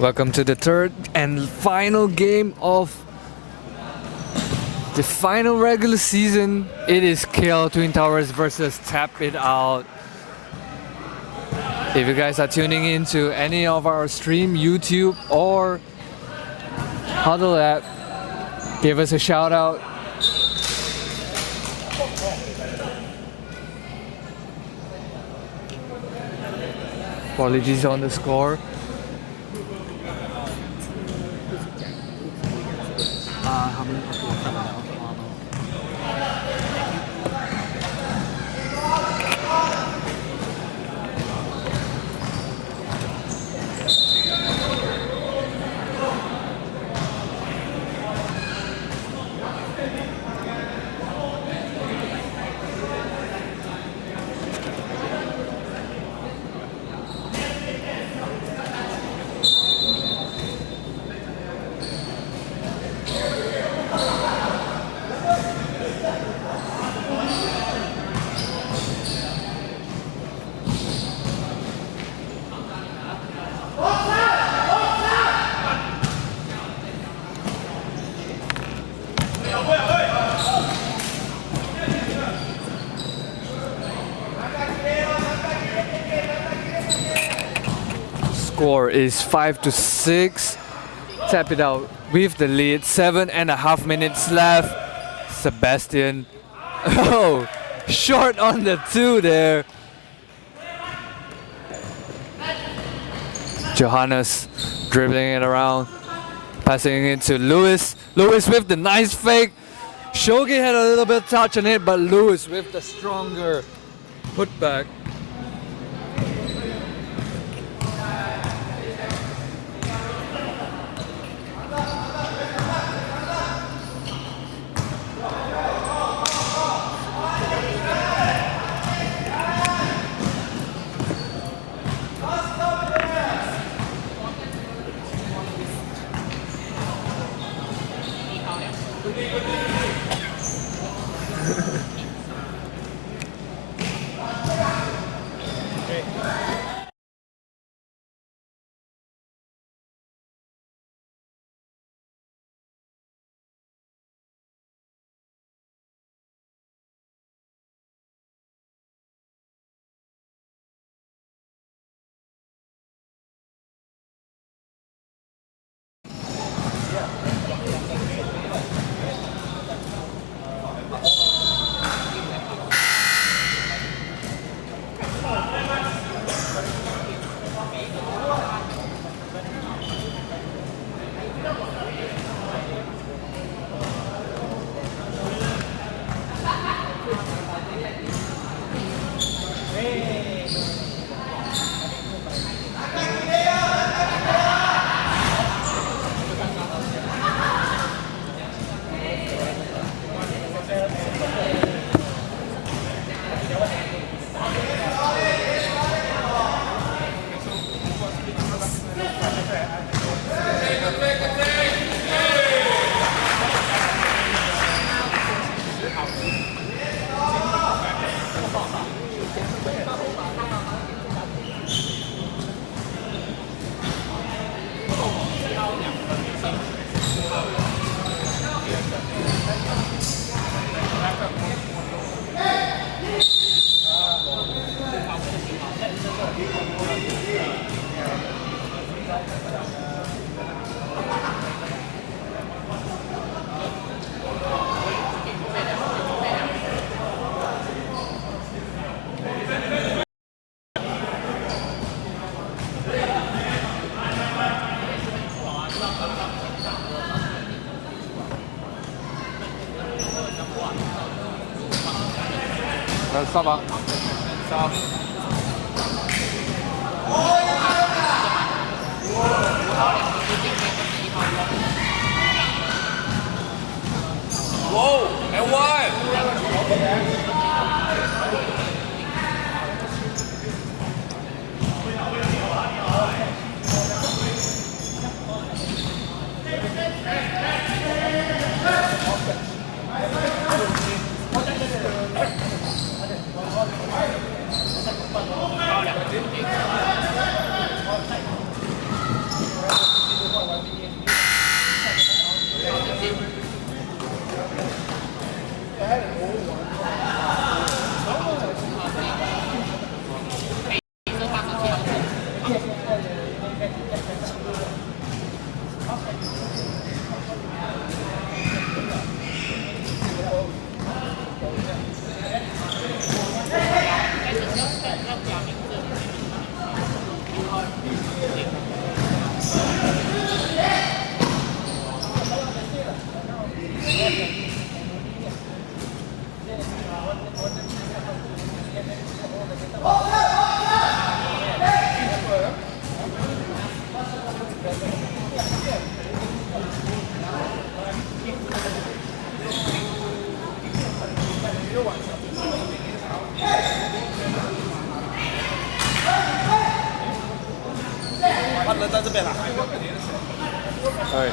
Welcome to the third and final game of the final regular season. It is KL Twin Towers versus Tap It Out. If you guys are tuning into any of our stream, YouTube or Huddle app, give us a shout out. Apologies on the score. Score is 5-6. Tap It Out with the lead. 7.5 minutes left. Sebastian, oh, short on the 2 there. Johannes dribbling it around, passing it to Lewis. Lewis with the nice fake. Shogi had a little bit of touch on it, but Lewis with the stronger putback. stop 啊，stop。Whoa, and one. 在这边了。哎。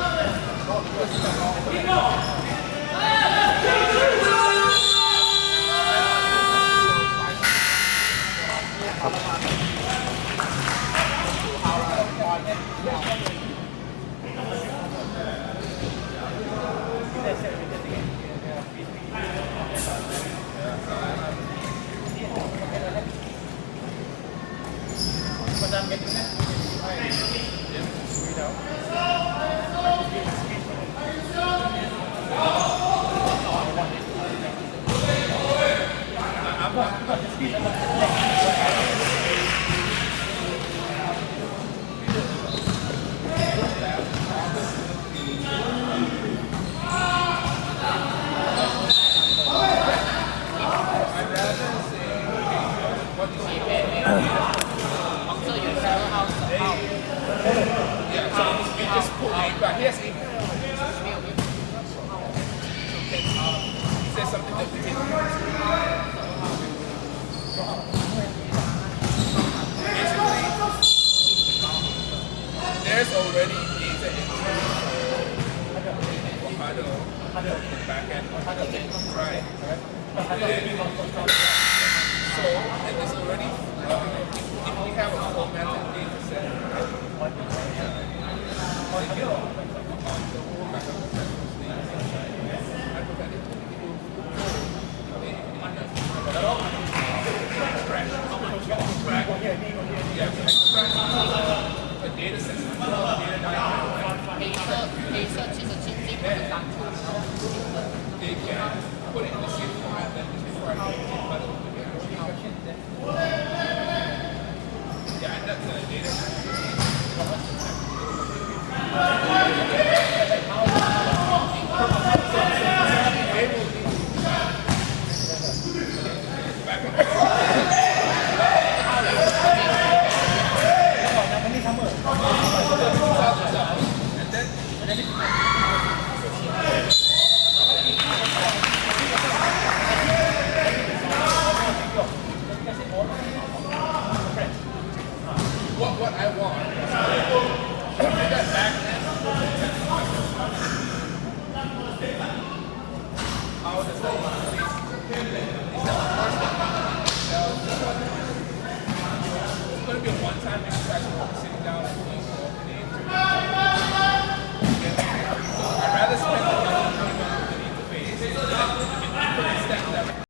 There's already data entry for Huddle back end right. So, and there's already, if we have a formatted data set, they can on the whole I put that into the data set. 黑色其实基本是单纯。 They can put it in the same format that is required to Huddle. Yeah, and that's the data. What I want is that back end. How does that it's going to be a one-time exercise where we're sitting down and doing I'd rather spend the money on the interface than step that.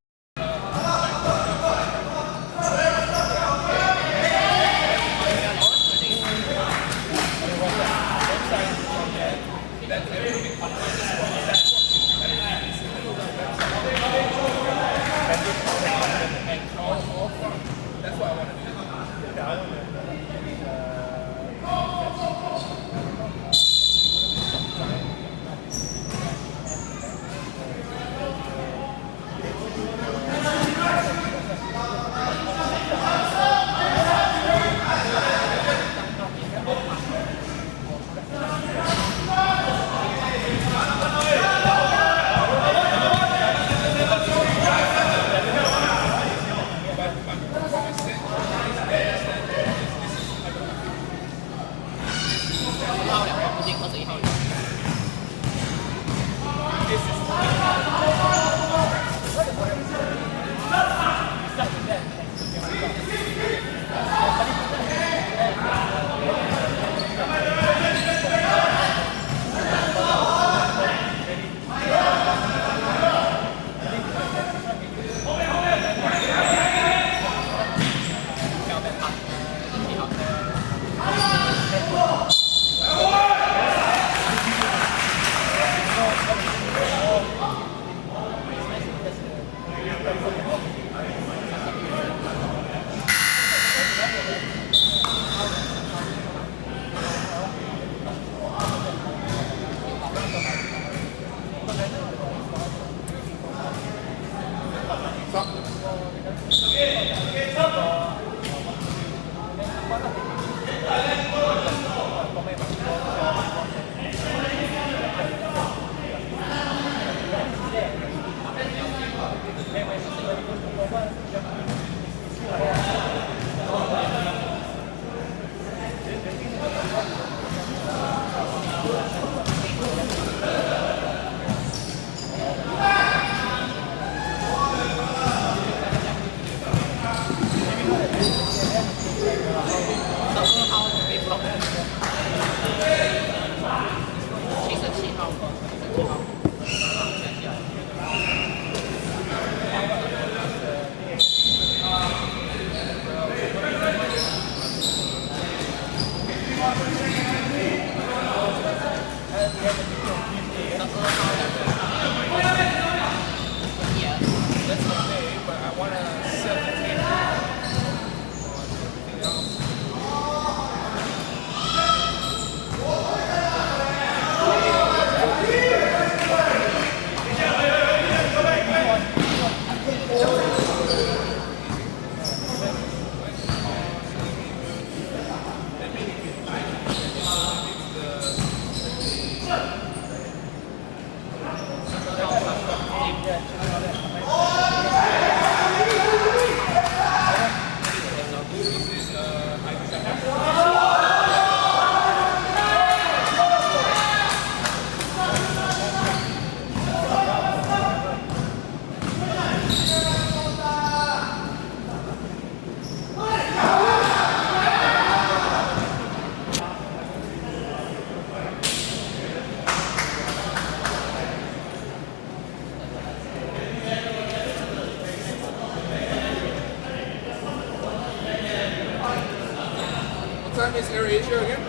What time is AirAsia again?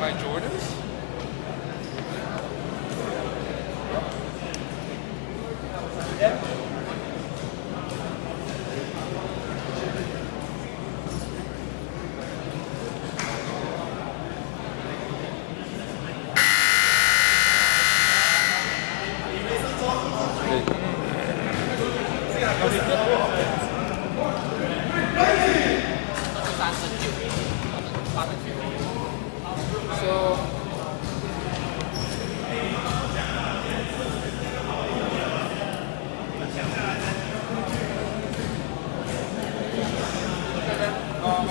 My Jordans? So on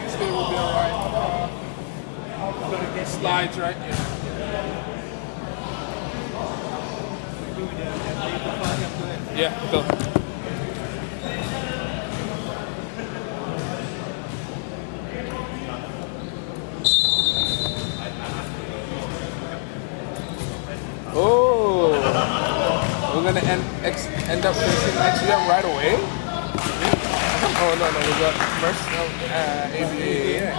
Tuesday, we'll be alright. Slides, right? Yeah, go. Oh, we're gonna end up finishing XGM right away. Oh no, we got first ABA.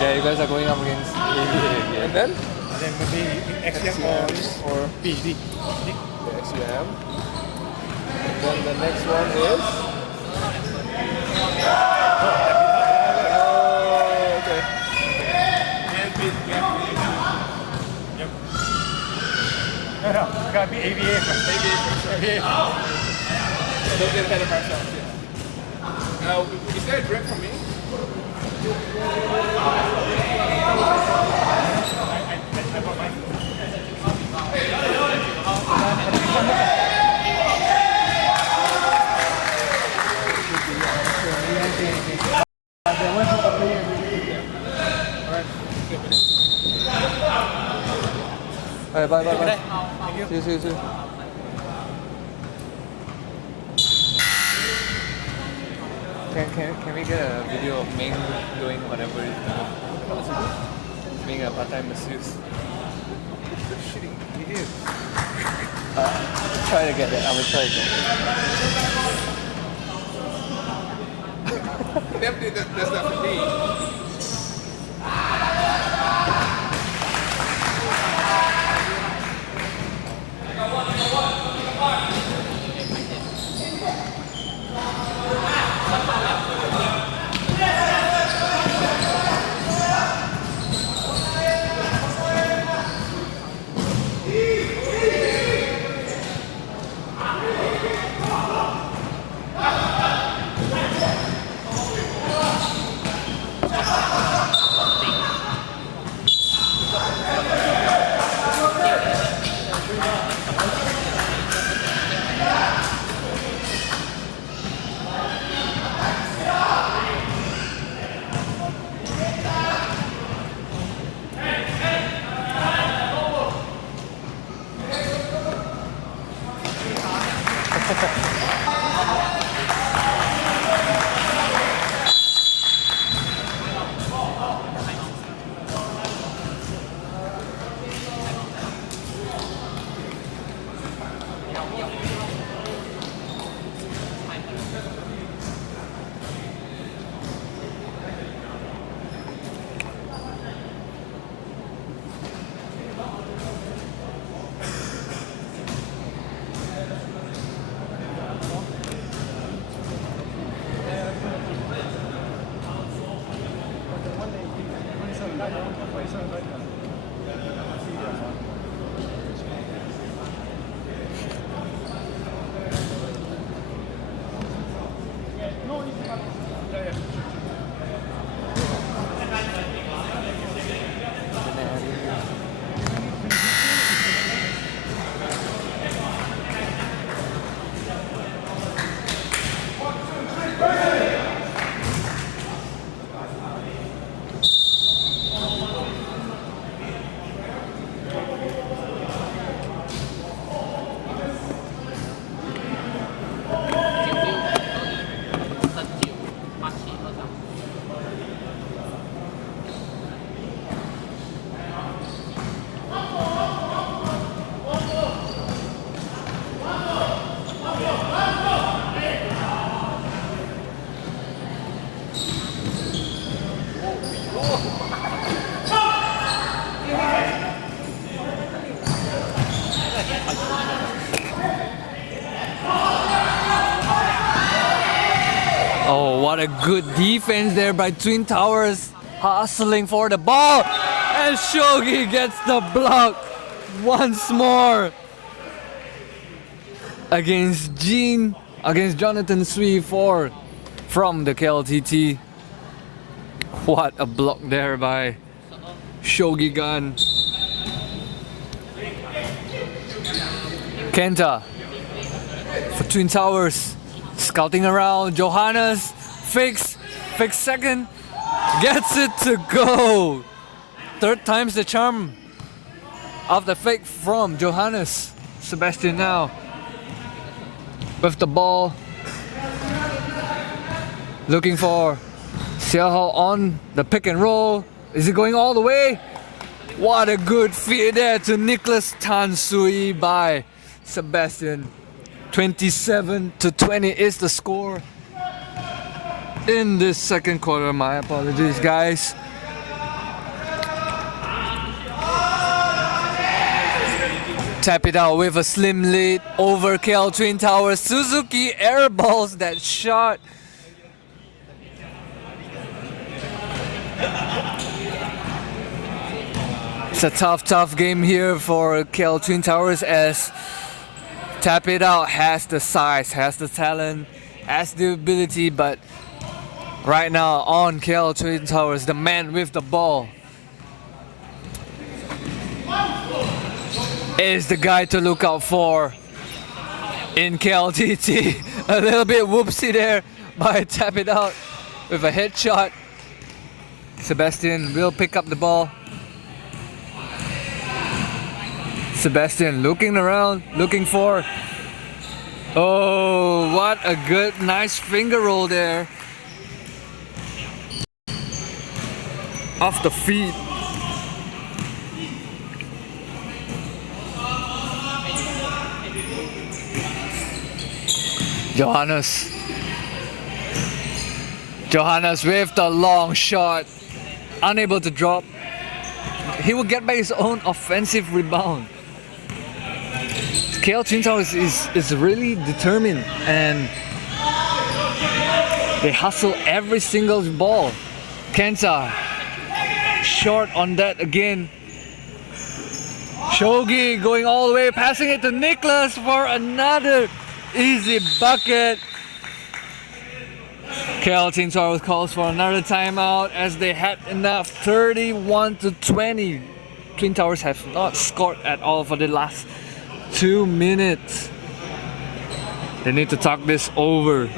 Yeah, you guys are going up against ABA. And then Then maybe XM or PhD. the XGM. And then the next one is. Oh, okay. gotta be AVA first. Don't get ahead of ourselves. Yeah. Is there a drink for me? I brought mine. Alright, bye. See you. Can we get a video of Ming doing whatever he's doing? Being a part-time masseuse. Shitting. He is. Try to get it. I will try to get it. Definitely, that's not for me. Oh, what a good defense there by Twin Towers, hustling for the ball, and Shogi gets the block once more against Jonathan Sui from the KLTT. What a block there by Shogi Gun. Kenta for Twin Towers, scouting around. Johannes fakes second, gets it to go. Third time's the charm of the fake from Johannes. Sebastian now with the ball, looking for Xiaohao on the pick and roll. Is it going all the way? What a good feed there to Nicholas Tan Sui by Sebastian. 27-20 is the score in this second quarter. My apologies, guys. Tap it out with a slim lead over KL Twin Towers. Suzuki airballs that shot. It's a tough game here for KL Twin Towers as Tap It Out has the size, has the talent, has the ability, but right now on KL Twin Towers, the man with the ball is the guy to look out for in KLTT. A little bit whoopsie there by Tap It Out with a headshot. Sebastian will pick up the ball. Sebastian looking around, looking for. Oh, what a good, nice finger roll there. Off the feet. Johannes with the long shot, unable to drop. He will get back his own offensive rebound. KL Twin Towers is really determined and they hustle every single ball. Kenta short on that again. Shogi going all the way, passing it to Nicholas for another easy bucket. KL Twin Towers calls for another timeout as they had enough. 31-20. Twin Towers have not scored at all for the last 2 minutes. They need to talk this over.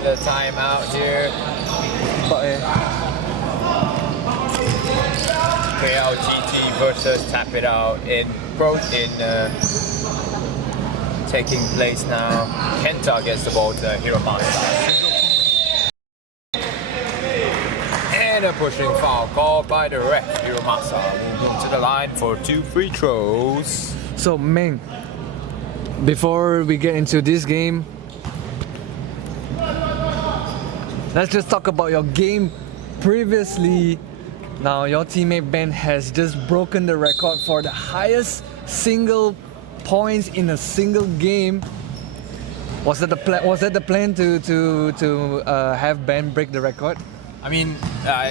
The timeout here. KLTT versus Tap It Out in taking place now. Kenta gets the ball to Hiromasa. And a pushing foul called by the ref. Hiromasa will go to the line for 2 free throws. So Meng, before we get into this game, let's just talk about your game previously. Now your teammate Ben has just broken the record for the highest single points in a single game. Was that the plan? Was that the plan to have Ben break the record? I mean,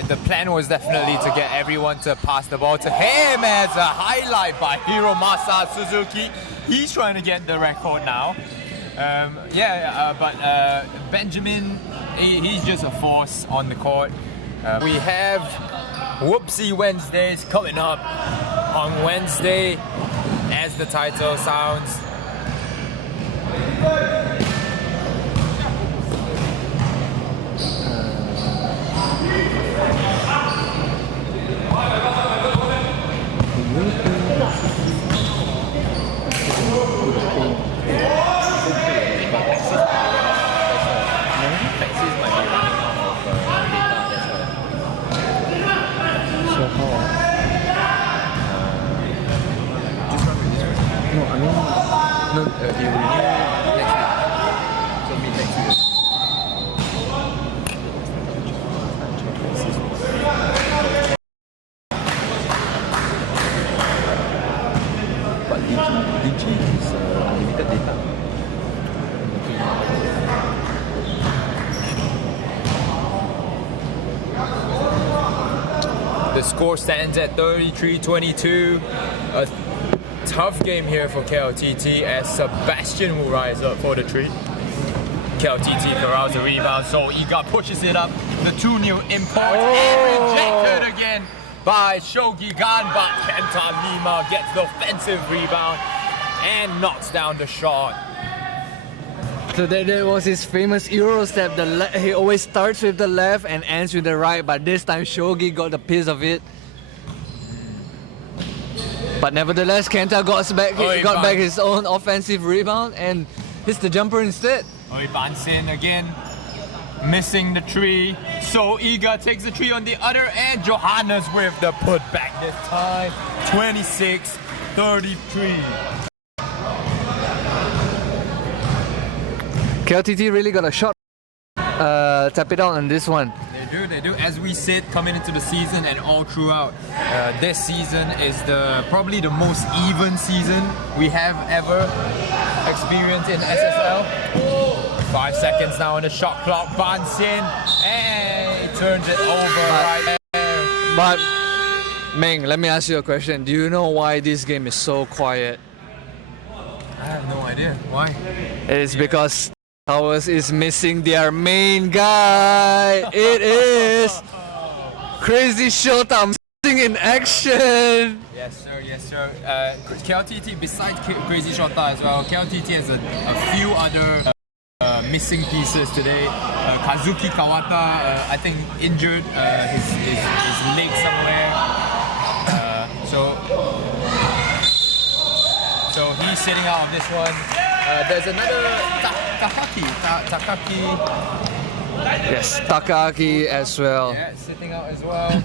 the plan was definitely to get everyone to pass the ball to him as a highlight by Hiromasa Suzuki. He's trying to get the record now. But Benjamin, he's just a force on the court. We have Whoopsie Wednesdays coming up on Wednesday, as the title sounds. Digi is unlimited data. The score stands at 33-22. A tough game here for KLTT as Sebastian will rise up for the treat. KLTT corrals the rebound, so Iga pushes it up. The 2-0 import and rejected again by Shogi Gan, but Kenta Lima gets the offensive rebound and knocks down the shot. So that was his famous Euro step. He always starts with the left and ends with the right, but this time Shogi got the piece of it. But nevertheless, Kenta got back his own offensive rebound and hits the jumper instead. Bansin again, missing the tree. So Iga takes the tree on the other end. Johannes with the putback this time. 26-33. KLTT really got a shot. Tap it out on this one. They do. As we said, coming into the season and all throughout, this season is probably the most even season we have ever experienced in SSL. 5 seconds now on the shot clock. Bansin, and he turns it over right there. But Meng, let me ask you a question. Do you know why this game is so quiet? I have no idea. Why? It's because Towers is missing their main guy. It is Crazy Shota missing in action. Yes, sir. Yes, sir. KLTT, besides Crazy Shota as well, KLTT has a few other missing pieces today. Kazuki Kawata, I think injured his leg somewhere. So he's sitting out of this one. There's another Takaki. Yes, Takaki as well. Yeah, sitting out as well.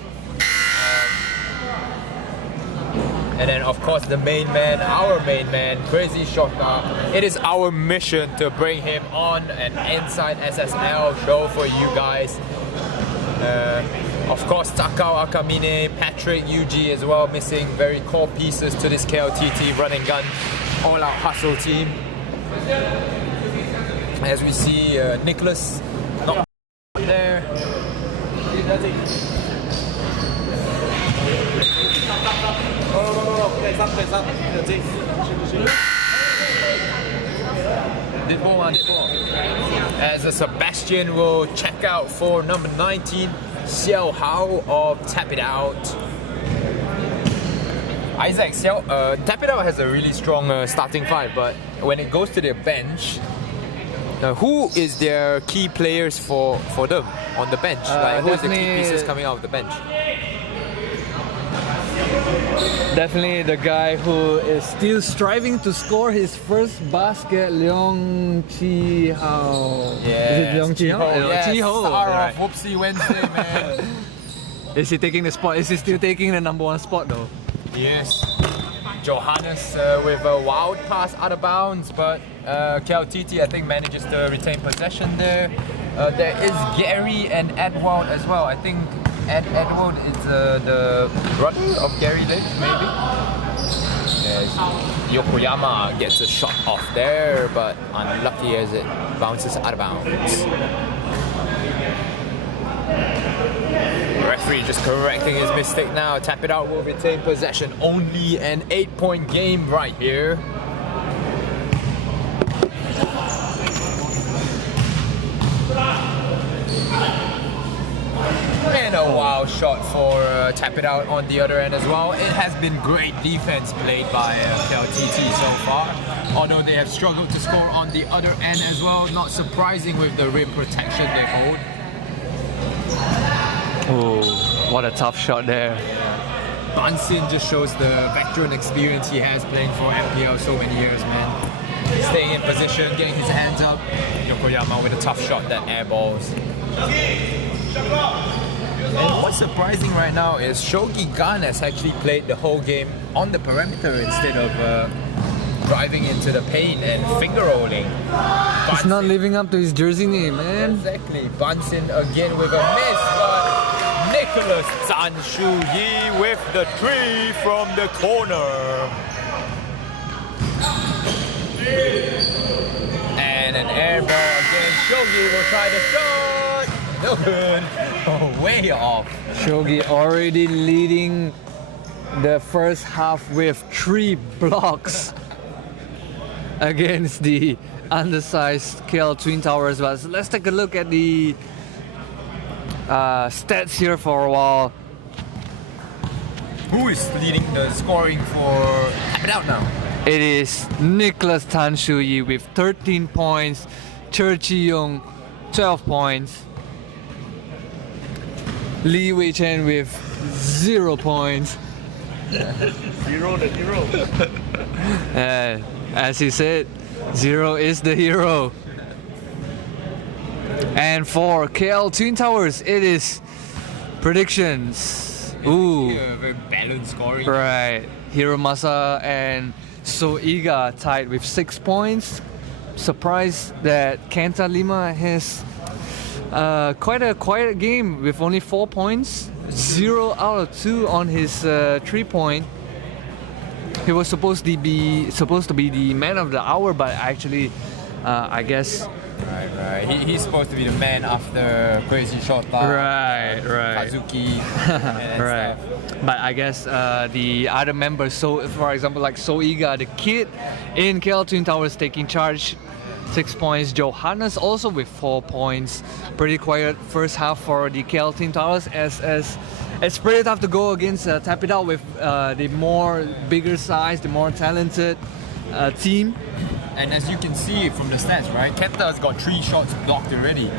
And then of course the main man, our main man, Crazy Shota. It is our mission to bring him on an Inside SSL show for you guys. Of course Takao Akamine, Patrick, Yuji as well, missing very core pieces to this KLTT run and gun all-out hustle team. As we see Nicholas not there. As Sebastian will check out for number 19, Xiao Hao of Tap It Out. Isaac, Tap It Out has a really strong starting five, but when it goes to their bench, who is their key players for them on the bench? Who is the key pieces coming out of the bench? Definitely the guy who is still striving to score his first basket, Leong Chi Hao. Yeah, is it Leong Chi Hao? Yes, Chi Hao. star Right. of Whoopsie Wednesday, man. Is he taking the spot? Is he still taking the number one spot though? Yes. Johannes with a wild pass out of bounds, but KLTT I think manages to retain possession there. There is Gary and Edward as well. I think Edward is the brother of Gary Lake, maybe. Yes. Yokoyama gets a shot off there, but unlucky as it bounces out of bounds. Referee just correcting his mistake now. Tap It Out will retain possession. Only an 8-point game right here. And a wild shot for Tap It Out on the other end as well. It has been great defense played by KLTT so far. Although they have struggled to score on the other end as well. Not surprising with the rim protection they hold. Oh, what a tough shot there. Bansin just shows the veteran experience he has playing for MPL so many years, man. Staying in position, getting his hands up. Yokoyama with a tough shot that airballs. And what's surprising right now is Shogi Gan has actually played the whole game on the perimeter instead of driving into the paint and finger rolling. He's not living up to his jersey name, man. Exactly. Bansin again with a miss, but Nicholas Zhan Shu Yi with the three from the corner. Shogi will try the shot. No good. Oh, way off. Shogi already leading the first half with 3 blocks against the undersized KL Twin Towers. But let's take a look at the stats here for a while. Who is leading the scoring for Tap It Out now? It is Nicholas Tan Shu-yi with 13 points, Cher Chi-young 12 points, Lee Wei-chen with 0 points. 0 to 0. As he said, 0 is the hero. And for KL Twin Towers, it is predictions. Ooh, Yeah, very balanced scoring. right. Hiromasa and Soiga tied with 6 points. Surprised that Kenta Lima has quite a quiet game with only 4 points. 0 out of 2 on his 3-point. He was supposed to be the man of the hour, but actually, I guess. Right. He's supposed to be the man after Crazy Shot Bar, Right. Kazuki, and Right. stuff. But I guess the other members, so for example, like Soiga, the kid in KL Twin Towers taking charge, 6 points. Johannes also with 4 points. Pretty quiet first half for the KL Twin Towers as it's pretty tough to go against Tap It Out with the more bigger size, the more talented team. And as you can see from the stats, right, Kenta has got 3 shots blocked already.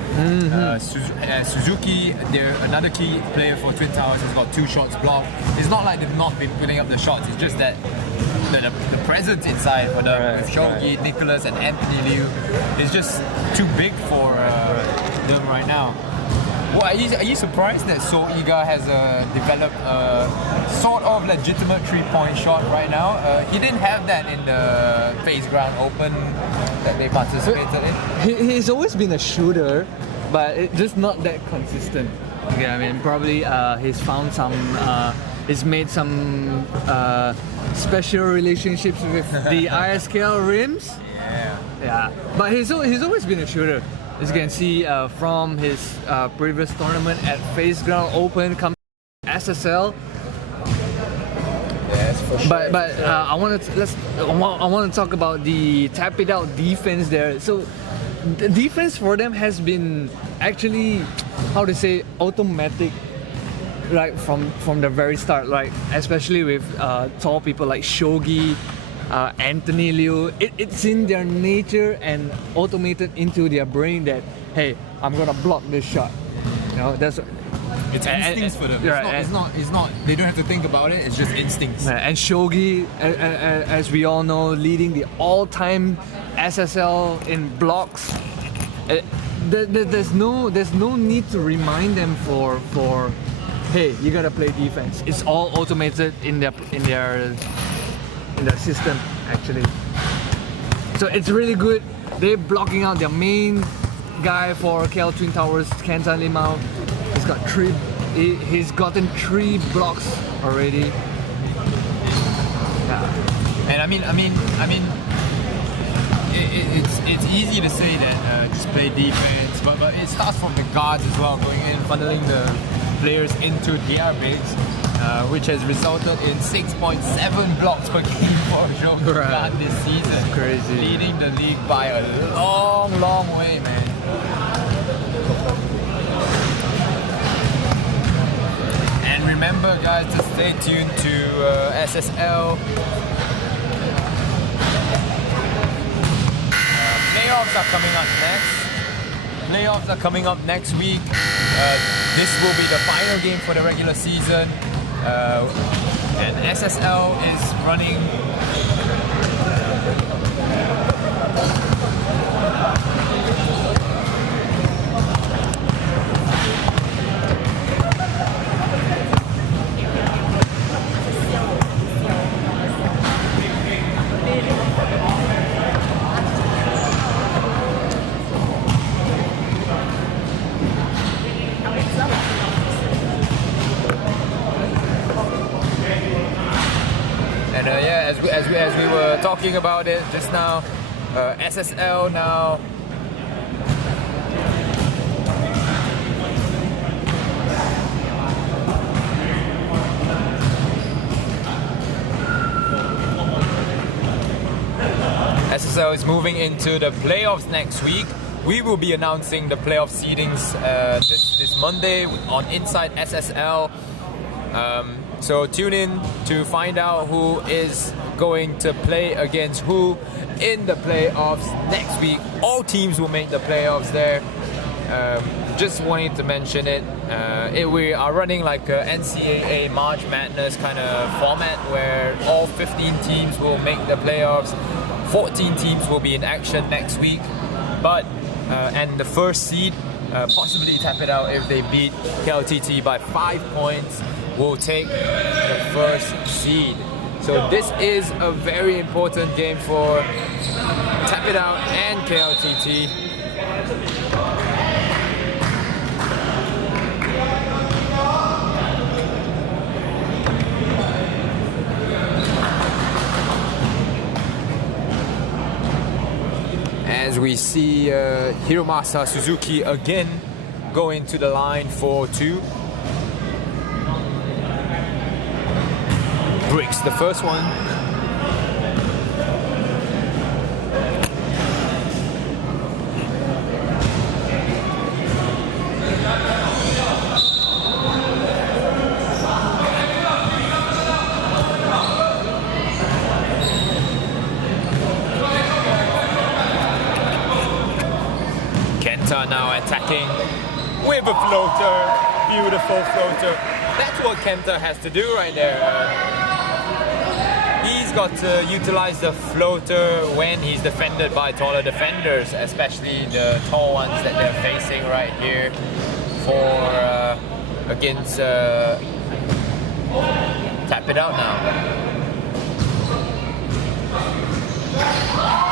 Suzuki, another key player for Twin Towers, has got 2 shots blocked. It's not like they've not been putting up the shots, it's just that the presence inside for them with Shogi, Nicholas and Anthony Liu is just too big for them right now. Well, are you surprised that Soiga has developed a sort of legitimate 3-point shot right now? He didn't have that in the Face Ground Open that they participated in. He's always been a shooter, but it's just not that consistent. Okay, I mean, probably he's found some, he's made some special relationships with the ISKL rims. Yeah, but he's always been a shooter. As you can see from his previous tournament at Face Ground Open, come SSL. Yes, for sure. But I want to talk about the Tap It Out defense there. So the defense for them has been actually, how to say, automatic, right from the very start. Like especially with tall people like Shogi, Anthony Liu. It's in their nature and automated into their brain that, hey, I'm gonna block this shot. You know, that's. It's instincts for them. It's not. They don't have to think about it. It's just instincts. And Shogi, as we all know, leading the all-time SSL in blocks. There's no need to remind them for hey, you gotta play defense. It's all automated in their system actually. So it's really good. They're blocking out their main guy for KL Twin Towers, Kenta Limau. He's gotten 3 blocks already. Yeah. And I mean, it's easy to say that just play defense, but it starts from the guards as well, going in, funneling the players into their bigs, which has resulted in 6.7 blocks per game for Shogi guard this season. Crazy. Leading the league by a long way, man. And remember, guys, to stay tuned to SSL. Playoffs are coming up next. Playoffs are coming up next week. This will be the final game for the regular season. And SSL is running. As we were talking about it just now, SSL now SSL is moving into the playoffs next week. We will be announcing the playoff seedings this Monday on Inside SSL. So tune in to find out who is going to play against who in the playoffs next week. All teams will make the playoffs there. Just wanted to mention it. We are running like a NCAA March Madness kind of format where all 15 teams will make the playoffs. 14 teams will be in action next week. But and the first seed, possibly tap it out if they beat KLTT by 5 points, will take the first seed. So this is a very important game for Tap It Out and KLTT. As we see Hiromasa Suzuki again going to the line for 2. Breaks the first one. Kenta now attacking with a floater. Beautiful floater. That's what Kenta has to do right there. He's got to utilize the floater when he's defended by taller defenders, especially the tall ones that they're facing right here for against Tap It Out now.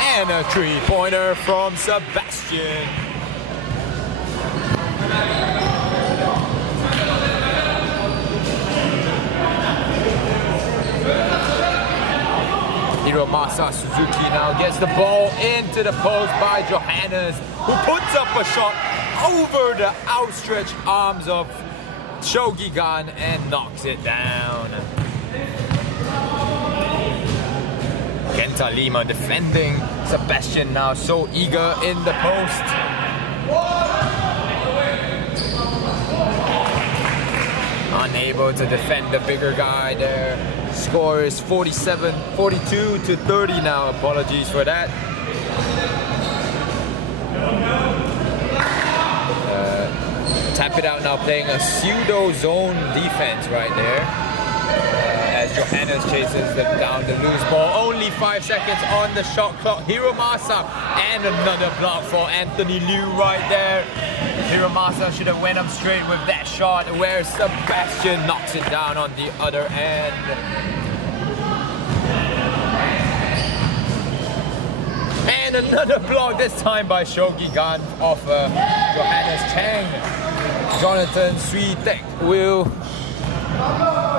And a 3-pointer from Sebastian. Hiromasa Suzuki now gets the ball into the post by Johannes, who puts up a shot over the outstretched arms of Shogigan and knocks it down. Kenta Lima defending. Sebastian now so eager in the post. Unable to defend the bigger guy there. Score is 42 to 30 now. Apologies for that. Tap It Out now playing a pseudo zone defense right there. As Johannes chases them down the loose ball. Only 5 seconds on the shot clock. Hiromasa and another block for Anthony Liu right there. Hiromasa should have went up straight with that shot where Sebastian knocks it down on the other end. And another block, this time by Shogigan off Johannes Chang. Jonathan Switek will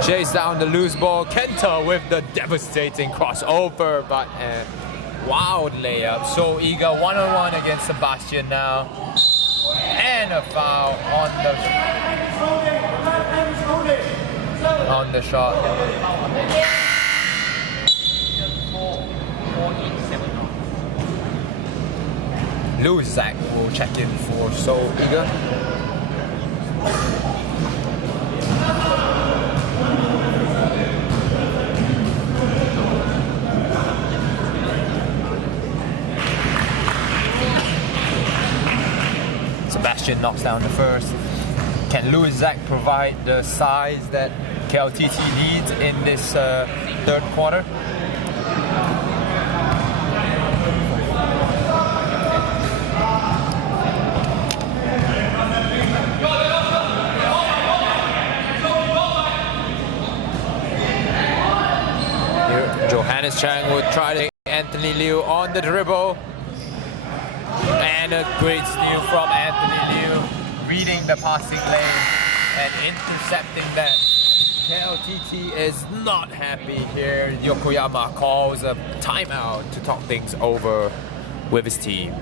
chase down the loose ball. Kenta with the devastating crossover, but a wild layup. So eager, one-on-one against Sebastian now. And a foul on the shot. Louis Zach will check in for So Eager. Sebastian knocks down the first. Can Louis Zach provide the size that KLTT needs in this third quarter? Johannes Chang would try to Anthony Liu on the dribble. And a great steal from Anthony Liu, reading the passing lane and intercepting that. KLTT is not happy here. Yokoyama calls a timeout to talk things over with his team.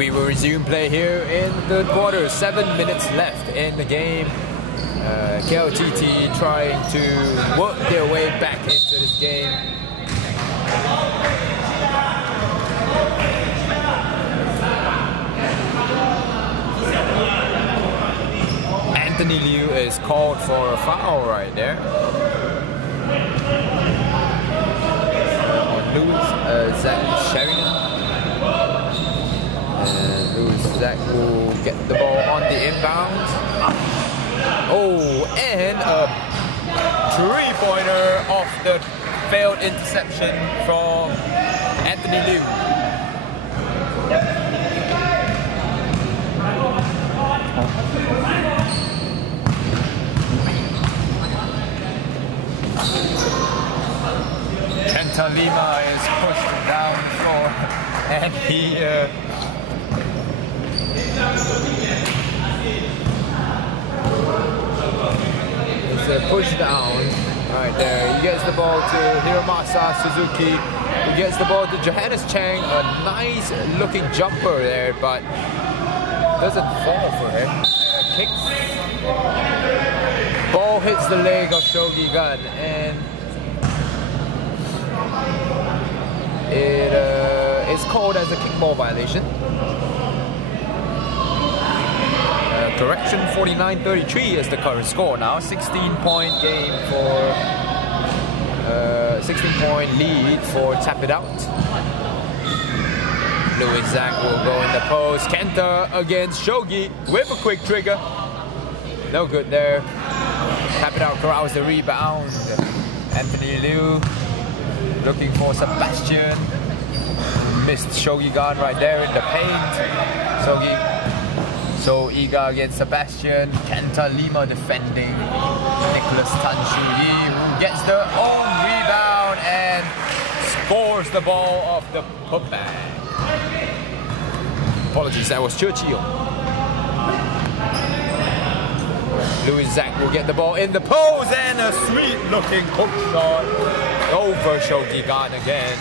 we will resume play here in the third quarter. 7 minutes left in the game. KLTT trying to work their way back into this game. Anthony Liu is called for a foul right there. Zach Sheridan. And Zach will get the ball on the inbound. Oh, and a three-pointer off the failed interception from Anthony Liu. Kenta Lima is pushed down the floor, and he is pushed down right there. He gets the ball to Hiromasa Suzuki, who gets the ball to Johannes Chang. A nice looking jumper there, but doesn't fall for him. Kicks. Ball hits the leg of Shogi Gun, and it's called as a kickball violation. Correction, 49-33 is the current score now. 16-point game for 16-point lead for Tap It Out. Louis Zhang will go in the post. Kenta against Shogi with a quick trigger. No good there. Tap It Out corrals the rebound. Anthony Liu looking for Sebastian. Missed Shogi guard right there in the paint. So Iga against Sebastian. Kenta Lima defending. Nicholas Tan Shu-yi, who gets the own rebound and scores the ball off the putback. Apologies, that was Churchill. Louis Zhang will get the ball in the post, and a sweet looking hook shot over Shogi Gan again.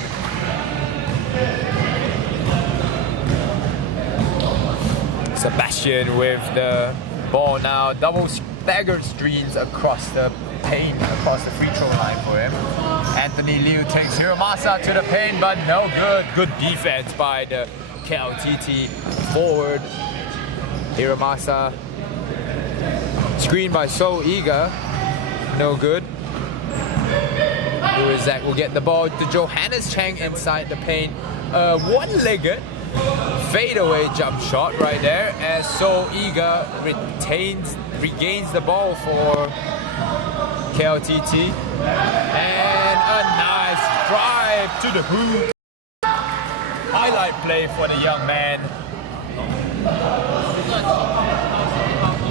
Sebastian with the ball now. Double staggered screens across the paint, across the free throw line for him. Anthony Liu takes Hiromasa to the paint, but no good. Good defense by the KLTT forward. Hiromasa. Screen by So Iga. No good. Louis Zach will get the ball to Johannes Chang inside the paint. One-legged fadeaway jump shot right there as So Iga regains the ball for KLTT. And a nice drive to the hoop. Highlight play for the young man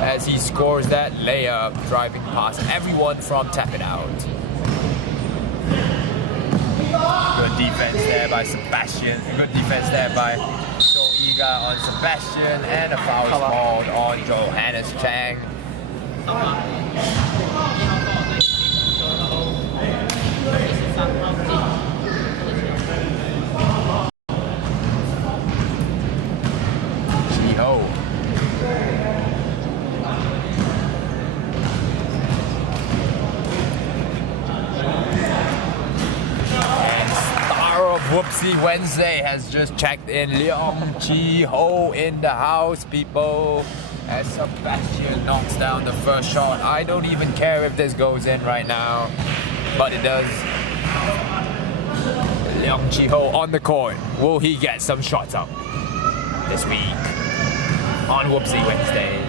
as he scores that layup, driving past everyone from Tap It Out. Good defense there by Sebastian. Good defense there by So Iga on Sebastian, and a foul is called on Johannes Chang. Whoopsie Wednesday has just checked in. Leong Chi Ho in the house, people. As Sebastian knocks down the first shot. I don't even care if this goes in right now, but it does. Leong Chi Ho on the court. Will he get some shots up this week on Whoopsie Wednesday?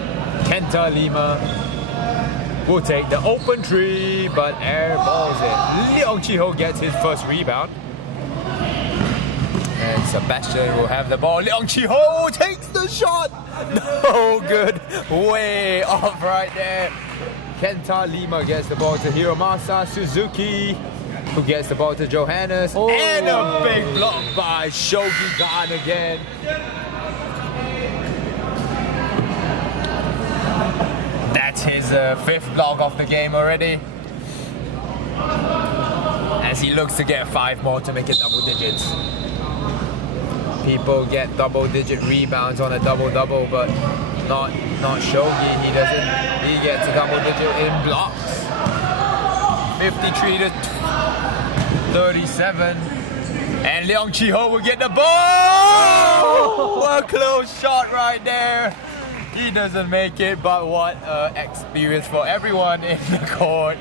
Kenta Lima will take the open three, but airballs it. Leong Chi Ho gets his first rebound. And Sebastian will have the ball. Leong Chi Ho takes the shot. No good. Way off right there. Kenta Lima gets the ball to Hiromasa Suzuki, who gets the ball to Johannes. Oh. And a big block by Shogi Gan again. That's his fifth block of the game already, as he looks to get 5 more to make it double digits. people get double-digit rebounds on a double-double, but not Shogi. He doesn't. He gets a double-digit in blocks. 53 to 37, and Leong Chi-ho will get the ball. What a close shot right there. He doesn't make it, but what an experience for everyone in the court.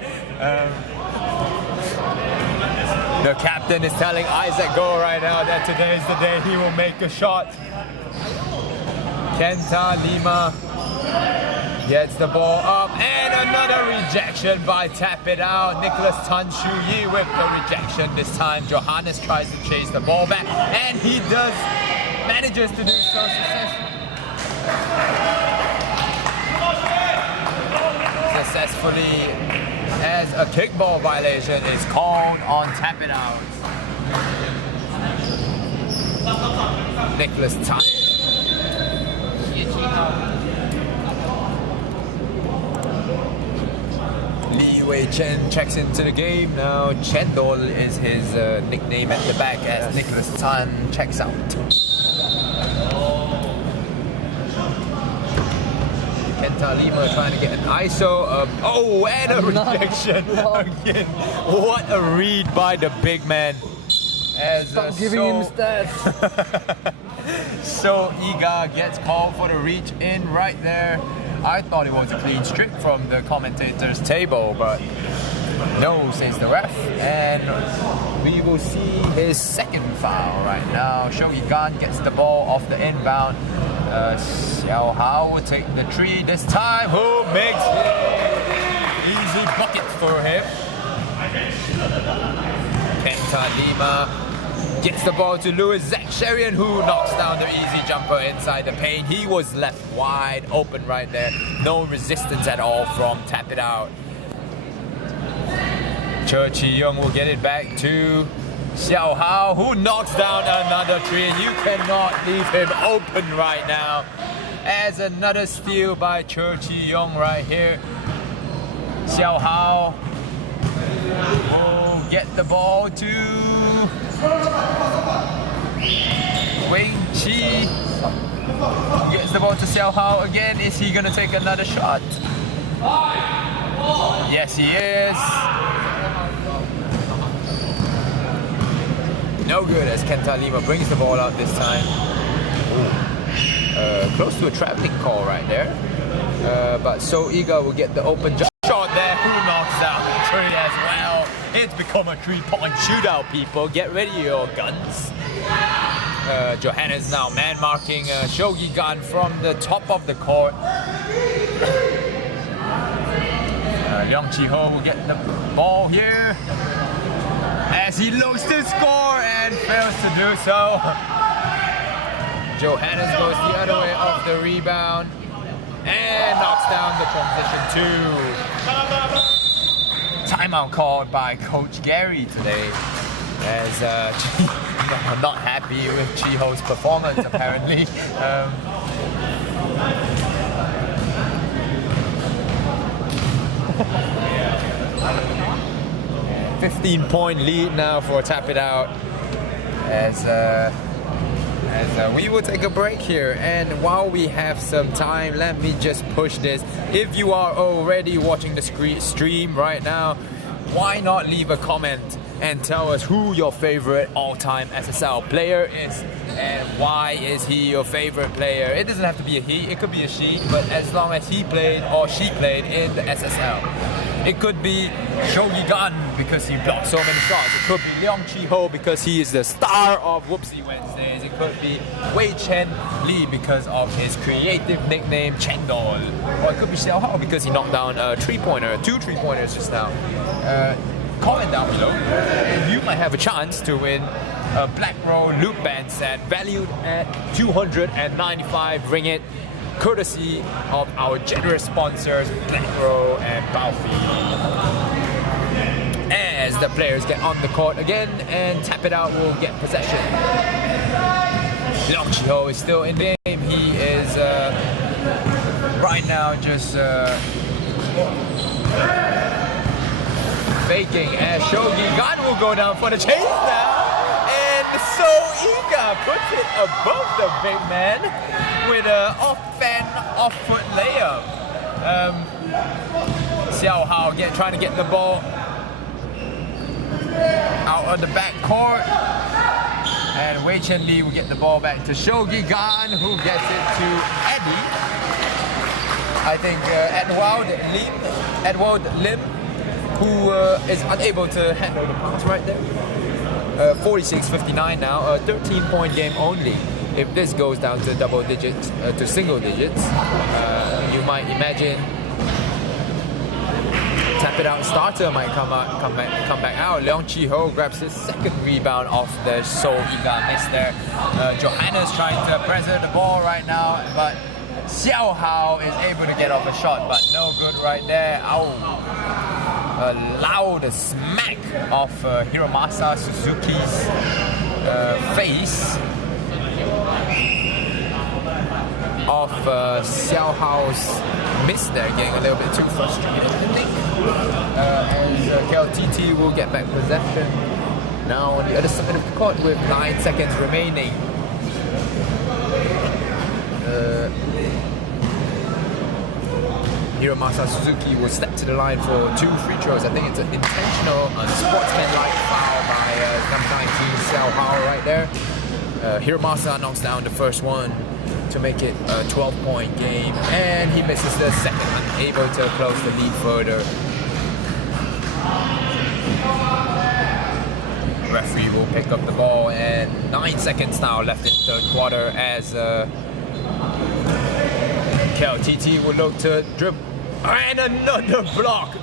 The captain is telling Isaac Go right now that today is the day he will make a shot. Kenta Lima gets the ball up, and another rejection by Tap It Out. Nicholas Tan Shu Yi with the rejection this time. Johannes tries to chase the ball back, and he manages to do so successfully, as a kickball violation is called on Tap It Out. Nicholas Tan. Lee Wei Chen checks into the game now. Chendol is his nickname at the back as Nicholas Tan checks out. Kenta Lima trying to get an ISO. And a rejection again. What a read by the big man. Stop giving him stats. So Iga gets called for the reach in right there. I thought it was a clean strip from the commentator's table, but no, says the ref. And we will see his second foul right now. Shogi Gan gets the ball off the inbound. Xiao Hao will take the three this time. Who makes it? Easy bucket for him. Kenta Lima gets the ball to Louis Zaksharian, who knocks down the easy jumper inside the paint. He was left wide open right there. No resistance at all from Tap It Out. Cho Chi-young will get it back to Xiao Hao, who knocks down another three, and you cannot leave him open right now. As another steal by Cho Chi-young right here. Xiao Hao will get the ball to Wei Chi. Gets the ball to Xiao Hao again. Is he gonna take another shot? Yes, he is. No good as Kenta Lima brings the ball out this time. Close to a traveling call right there. But So Iga will get the open shot there. Who knocks down the three as well? It's become a 3-point shootout, people. Get ready your guns. Johannes now man marking Shogi Gan from the top of the court. Leong Chi-ho will get the ball here as he looks to score and fails to do so. Johannes goes the other way off the rebound and knocks down the transition 2. Timeout called by Coach Gary today, as not happy with Chi-ho's performance apparently. 15-point lead now for Tap It Out, as we will take a break here. And while we have some time, let me just push this. If you are already watching the stream right now, why not leave a comment and tell us who your favorite all-time SSL player is and why is he your favorite player. It doesn't have to be a he, it could be a she, but as long as he played or she played in the SSL. It could be Shogi Gan because he blocked so many shots. It could be Leong Chi-ho because he is the star of Whoopsie Wednesdays. It could be Wei Chen Lee because of his creative nickname Chendol. Or it could be Xiao Hao because he knocked down a 3-pointer, 2 3-pointers just now. Comment down below and you might have a chance to win a Black Roll loop band set valued at 295 ringgit, courtesy of our generous sponsors Black Roll and Baofi. As the players get on the court again and Tap It Out will get possession. Leong Chi-ho is still in the game. He is right now just faking as Shogi Gan will go down for the chase now. And So Iga puts it above the big man with a off-foot layup. Xiao Hao trying to get the ball out of the back court. And Wei Chen Li will get the ball back to Shogi Gan, who gets it to Eddie. I think Edward Lim, who is unable to handle the pass right there. 46-59 now, a 13-point game only. If this goes down to double digits, to single digits, you might imagine tap it out starter might come back out. Leong Chi-ho grabs his second rebound off the So Iga miss there. Johannes trying to preserve the ball right now, but Xiao Hao is able to get off a shot, but no good right there. Ow. A loud smack of Hiromasa Suzuki's face of Xiao Hao's miss there, getting a little bit too frustrated, I think. As KLTT will get back possession now on the other side of the court with 9 seconds remaining. Hiromasa Suzuki will step to the line for 2 free throws. I think it's an intentional unsportsmanlike foul by number 19 Xiao Hao right there. Hiromasa knocks down the first one to make it a 12-point game, and he misses the second, unable to close the lead further. Referee will pick up the ball, and 9 seconds now left in third quarter as KLTT will look to dribble, and another block.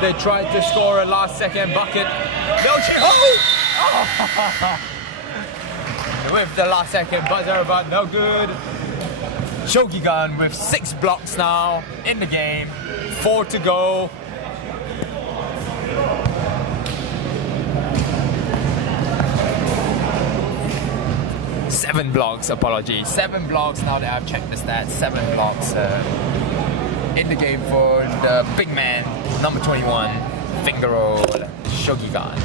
They tried to score a last-second bucket. Leong Chi-ho! Oh. With the last-second buzzer, but no good. Shogigan with 6 blocks now in the game. 4 to go. Seven blocks, apologies. 7 blocks now that I've checked the stats. 7 blocks in the game for the big man, number 21, finger roll, Shogigan.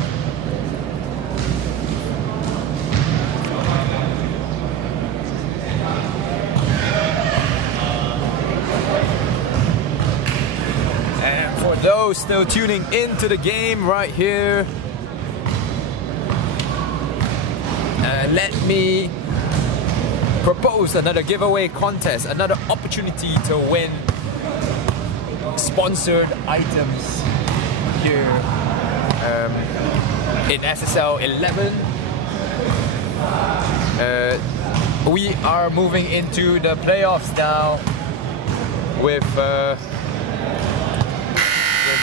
And for those still tuning into the game right here, let me propose another giveaway contest, another opportunity to win sponsored items here in SSL 11. We are moving into the playoffs now with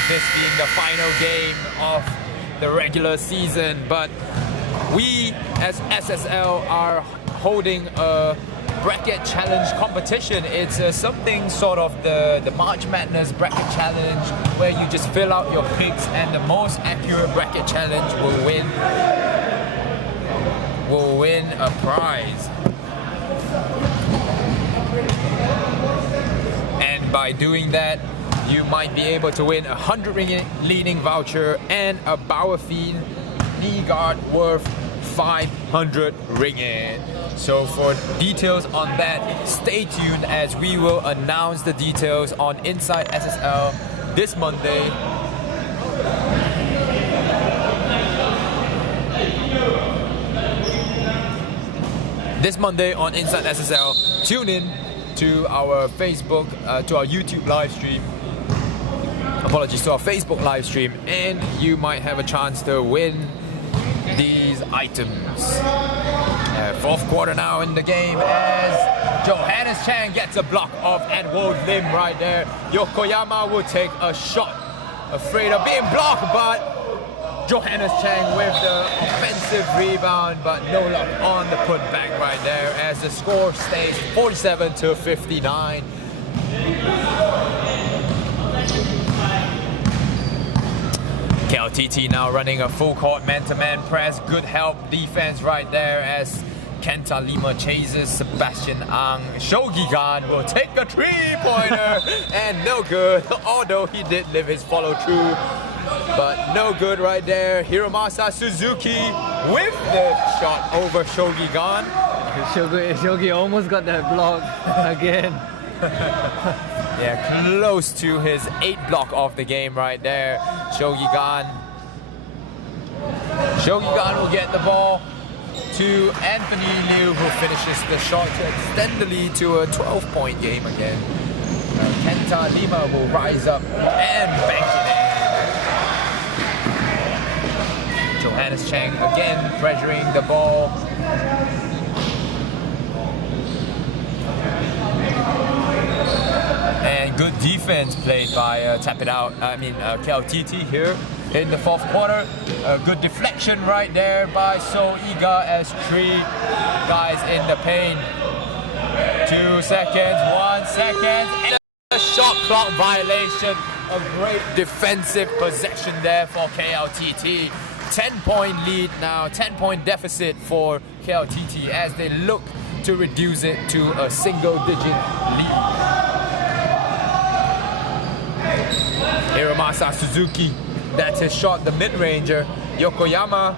this being the final game of the regular season, but we as SSL are holding a bracket challenge competition. It's something sort of the March Madness bracket challenge, where you just fill out your picks and the most accurate bracket challenge will win a prize. And by doing that, you might be able to win a 100 ringgit leading voucher and a Bauer Fiend knee guard worth 500 ringgit. So for details on that, stay tuned as we will announce the details on Inside SSL this Monday. This Monday on Inside SSL, tune in to our Facebook, to our YouTube live stream. Apologies, to our Facebook live stream, and you might have a chance to win these items. Fourth quarter now in the game as Johannes Chang gets a block of Edward Lim right there. Yokoyama will take a shot, afraid of being blocked, but Johannes Chang with the offensive rebound, but no luck on the putback right there as the score stays 47-59. KLTT now running a full court man-to-man press. Good help defense right there as Kenta Lima chases Sebastian Ang. Shogigan will take a 3-pointer and no good, although he did live his follow-through. But no good right there. Hiromasa Suzuki with the shot over Shogi Gan. Shogi almost got that block again. Yeah, close to his 8th block of the game right there. Shogi Gan. Shogi Gan will get the ball to Anthony Liu, who finishes the shot to extend the lead to a 12-point game again. Kenta Lima will rise up and bank it in. Johannes Chang again pressuring the ball. And good defense played by KLTT here in the 4th quarter. A good deflection right there by So Iga as 3 guys in the paint. 2 seconds, 1 second, and a shot clock violation. A great defensive possession there for KLTT. 10-point lead now, 10-point deficit for KLTT as they look to reduce it to a single-digit lead. Hiromasa Suzuki, that's his shot, the mid-ranger. Yokoyama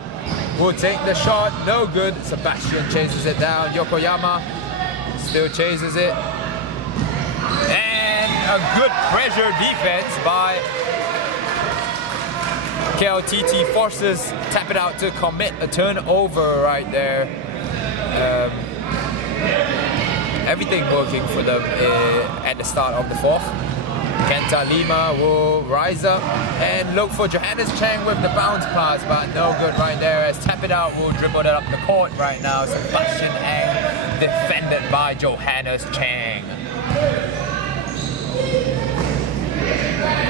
will take the shot, no good. Sebastian chases it down. Yokoyama still chases it. And a good pressure defense by KLTT forces Tap It Out to commit a turnover right there. Everything working for them at the start of the 4th. Kenta Lima will rise up and look for Johannes Chang with the bounce pass, but no good right there as Tap It Out will dribble it up the court right now. Sebastian Ang defended by Johannes Chang.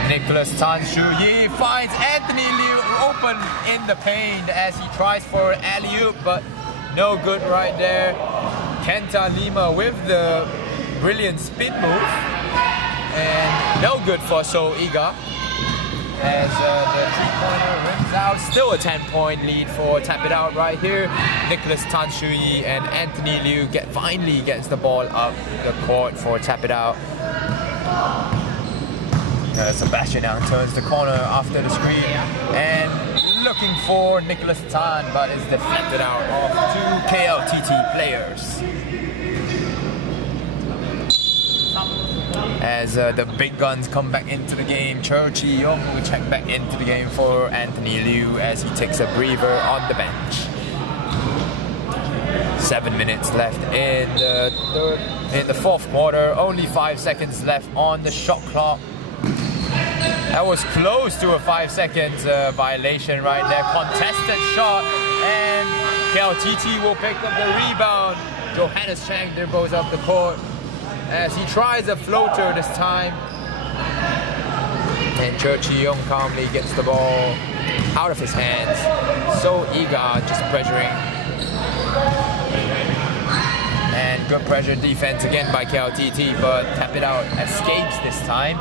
Nicholas Tan Shu Yi finds Anthony Liu open in the paint as he tries for an alley-oop, but no good right there. Kenta Lima with the brilliant spin move, and no good for So Iga as the 3-pointer rims out. Still a 10-point lead for Tap It Out right here. Nicholas Tan Shu Yi and Anthony Liu finally gets the ball up the court for Tap It Out. Sebastian now turns the corner after the screen and looking for Nicholas Tan, but is deflected out of 2 KLTT players. As the big guns come back into the game, Cho Chi-young will check back into the game for Anthony Liu as he takes a breather on the bench. 7 minutes left in the 4th quarter, only 5 seconds left on the shot clock. That was close to a 5 seconds violation right there. Contested shot, and KLTT will pick up the rebound. Johannes Chang dribbles up the court as he tries a floater this time. And Cho Chi-young calmly gets the ball out of his hands. So Iga just pressuring. And good pressure defense again by KLTT, but Tap It Out escapes this time.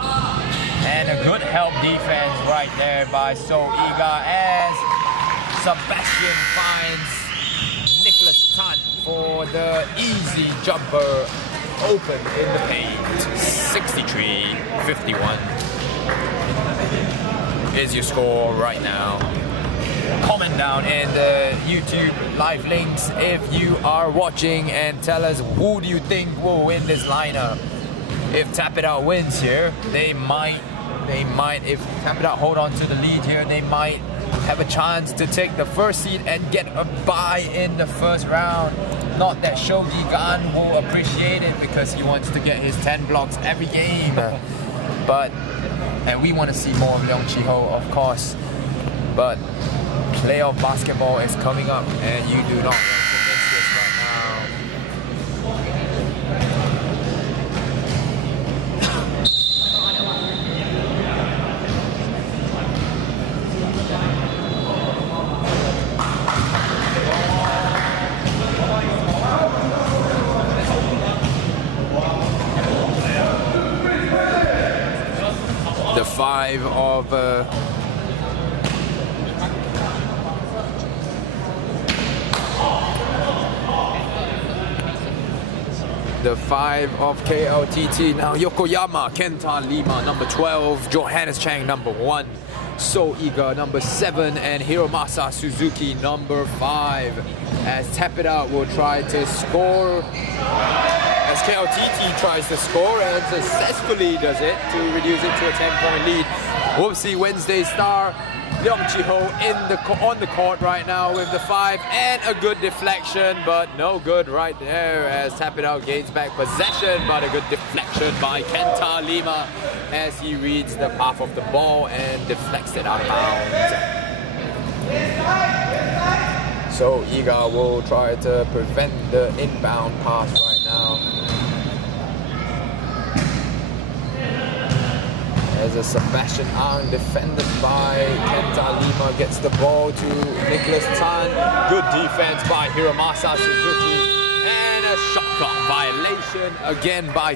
And a good help defense right there by So Iga as Sebastian finds Nicholas Tan for the easy jumper open in the paint. 63-51 is your score right now. Comment down in the YouTube live links if you are watching and tell us who do you think will win this lineup. If Tap It Out wins here, they might, if Tap It Out hold on to the lead here, they might have a chance to take the 1st seed and get a bye in the 1st round. Not that Shogi Gan will appreciate it because he wants to get his 10 blocks every game. And we want to see more of Leong Chi-ho, of course. But playoff basketball is coming up and you do not want to miss this right now. The 5 of the 5 of KLTT now. Yokoyama, Kenta Lima, number 12, Johannes Chang, number 1, So Iga number 7 and Hiromasa Suzuki number 5. As Tap It Out will try to score, as KLTT tries to score and successfully does it to reduce it to a 10-point lead. Whoopsie Wednesday star Leong Chi-ho on the court right now with the 5 and a good deflection, but no good right there as Tap It Out gains back possession, but a good deflection by Kenta Lima as he reads the path of the ball and deflects it out of bounds. So Iga will try to prevent the inbound pass right now. As a Sebastian Ang defended by Kenta Lima gets the ball to Nicholas Tan. Good defense by Hiromasa Suzuki. And a shot clock violation again by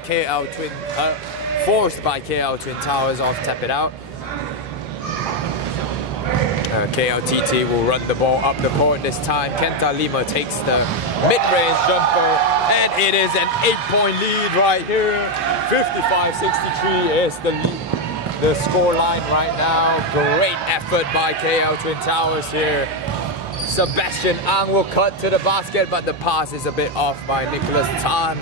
forced by KL Twin Towers off Tap It Out. KLTT will run the ball up the court this time. Kenta Lima takes the mid-range jumper and it is an 8-point lead right here. 55-63 is the score line right now. Great effort by KL Twin Towers here. Sebastian Ang will cut to the basket, but the pass is a bit off by Nicholas Tan.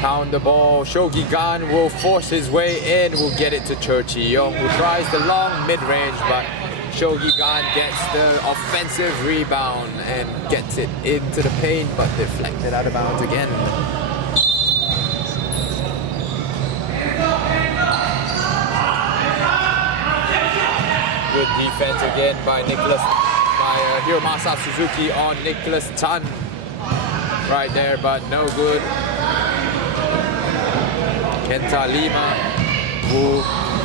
Pound the ball. Shogi Gan will force his way in, will get it to Cho Chi-young, who tries the long mid-range, but Shogi Gan gets the offensive rebound and gets it into the paint, but deflected out of bounds again. Good defense again by Hiromasa Suzuki on Nicholas Tan. Right there, but no good. Kenta Lima will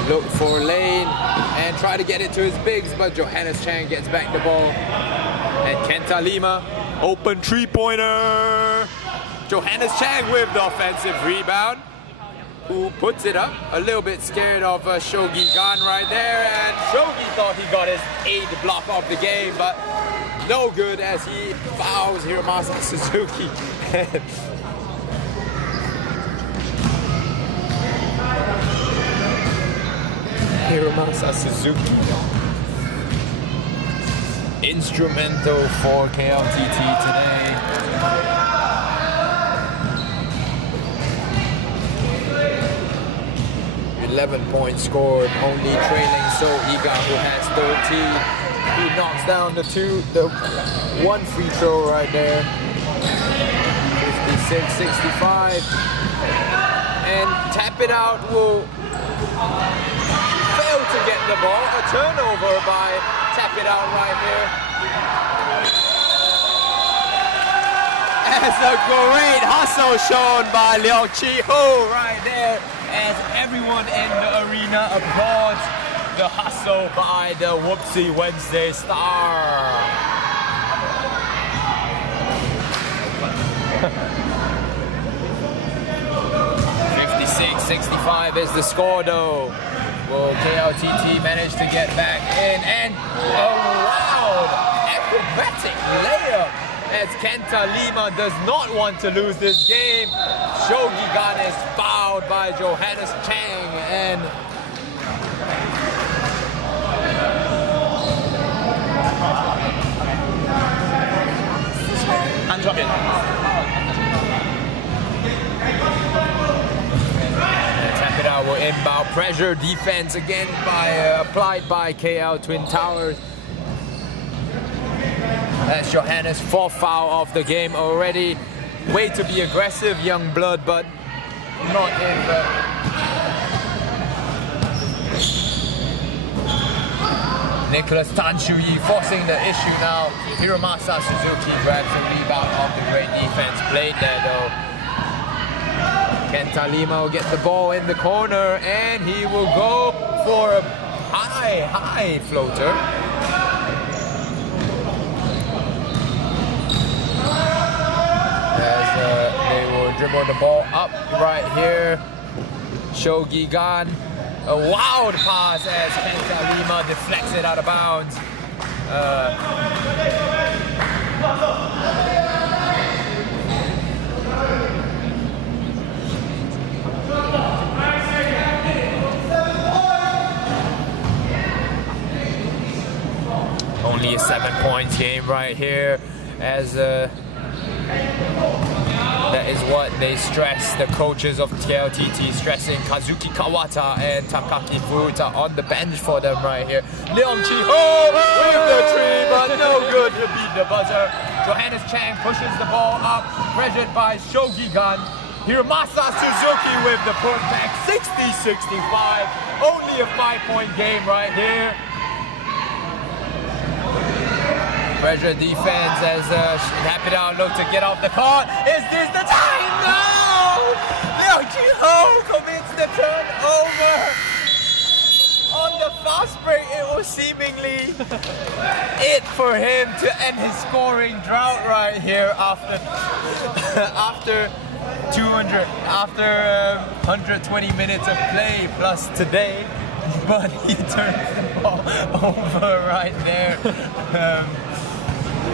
look for lane and try to get it to his bigs, but Johannes Chang gets back the ball. And Kenta Lima, open 3-pointer. Johannes Chang with the offensive rebound, who puts it up. A little bit scared of Shogi Gan right there, and Shogi thought he got his 8th block of the game, but no good as he fouls Hiromasa Suzuki. Hiromasa Suzuki. Instrumental for KLTT today. .11 scored, only trailing So Iga, who has 13. He knocks down the one free throw right there. 56-65. And Tap It Out will fail to get the ball. A turnover by Tap It Out right here. As a great hustle shown by Leong Chi-ho right there, as everyone in the arena applauds the hustle by the Whoopsie Wednesday star. 56-65 is the score though. Will KLTT manage to get back in, and a wild acrobatic layup as Kenta Lima does not want to lose this game. Shogi Gan is fouled by Johannes Chang, and hands up. Tap It Out will inbound pressure defense again applied by KL Twin Towers. That's Johannes' 4th foul of the game already. Way to be aggressive, young blood, but not in the... Nicholas Tanshuyi forcing the issue now. Hiromasa Suzuki grabs the rebound off the great defense played there though. Kenta Lima will get the ball in the corner, and he will go for a high floater. As they will dribble the ball up right here. Shogi Gan, a wild pass as Kenta Lima deflects it out of bounds. 7 points game right here, as that is what they stress, the coaches of TLTT stressing Kazuki Kawata and Takaki Furuta on the bench for them right here. Leong Chi-ho with the three, but no good to beat the buzzer. Johannes Chang pushes the ball up, pressured by Shogigan. Hiromasa Suzuki with the putback, 60-65. Only a 5-point game right here. Pressure defense as Happy Down look to get off the court. Is this the time? No! Leong Chi-ho commits the turnover. On the fast break, it was seemingly it for him to end his scoring drought right here after 120 minutes of play plus today. But he turns the ball over right there.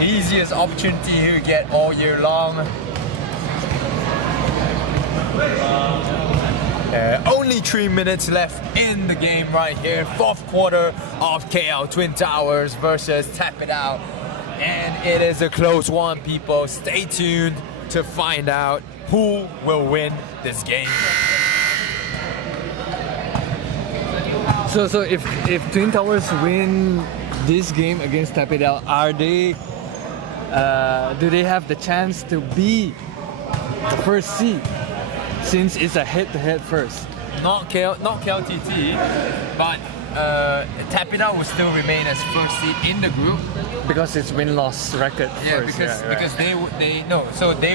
Easiest opportunity he'll get all year long. Only 3 minutes left in the game right here. Fourth quarter of KL Twin Towers versus Tap It Out. And it is a close one, people. Stay tuned to find out who will win this game. So if Twin Towers win this game against Tap It Out, are they do they have the chance to be the first seed, since it's a head-to-head first? Not KLTT, but Tap It Out will still remain as first seed in the group. Because it's win-loss record Yeah, first. because they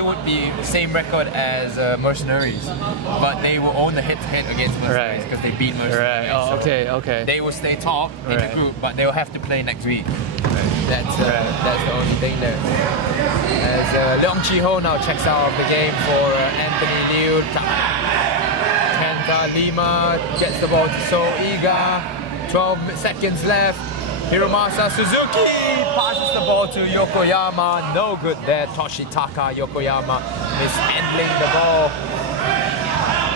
would be same record as Mercenaries, but they will own the head-to-head against Mercenaries because they beat Mercenaries. Right. Oh, So okay. They will stay top in Right. the group, but they will have to play next week. That's the only thing there. As Leong Chi-ho now checks out of the game for Anthony Liu. Kenta Lima gets the ball to So Iga. 12 seconds left. Hiromasa Suzuki passes the ball to Yokoyama. No good there. Toshitaka Yokoyama mishandling the ball.